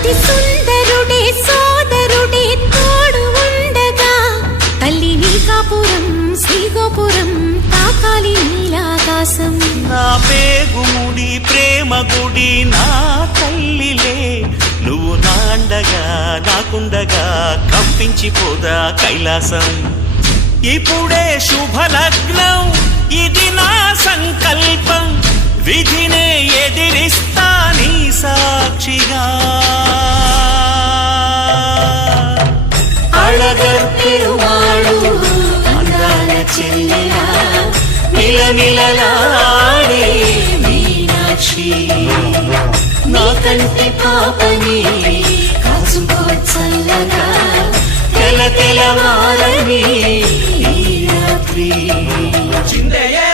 అతి సుందరుడే సోదరుడే తోడు ఉండగా తల్లి నీ కాపురం శ్రీగోపురం తాకాలి నీలాకాశం. నా పేగుముడి ప్రేమ గుడి నా తల్లిలే, నువ్వు నాండగా నాకుండగా కంపించిపోదా కైలాసం. ఇప్పుడే శుభలగ్నం ఇది నా సంకల్పం, విధినే ఎదిరిస్తా నీ సాక్షిగా. అళగర్ పెరుమాళు అందాల చెల్లెలా మిలమిలలాడే మీనాక్షి, నా కంటి పాపని కాచుకో చల్లగా తెల తెలవారని ఈ రాత్రి. చిందయ్యే